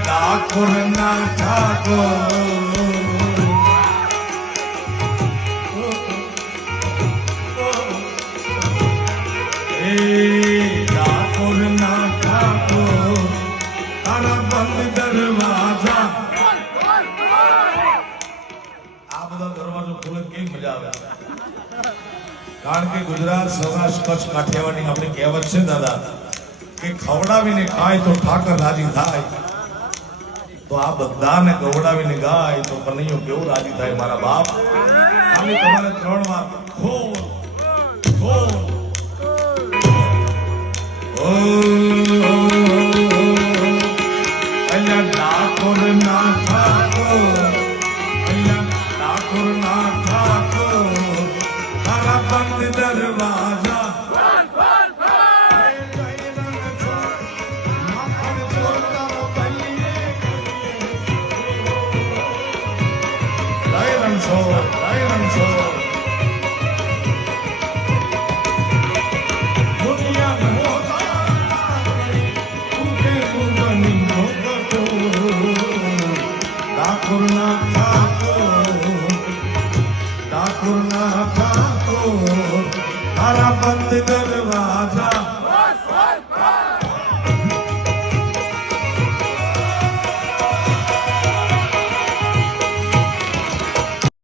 ઠાકોર ના ઠાકોર ઠાકોર ના ઠાકોર તારા બંધ દરવાજા આ બધા દરવાજો ખોલે કેવી મજા આવે કારણ કે ગુજરાત સૌરાષ્ટ્ર કચ્છ કાઠિયાવાડની આપણી કહેવત છે દાદા કે ખવડાવીને ખાય તો ઠાકર રાજી થાય તો આ બધાને ગવડાવીને ગાય તો કનૈયો કેવું રાજી થાય મારા બાપ ખાલી તમારે 3 વાર ખોલ ખોલ ઓ અલ્યા ઠાકોર ના ઠાકોર અલ્યા ઠાકોર ના ઠાકોર તારા બંધ દરવાજા બંધ દરવાજા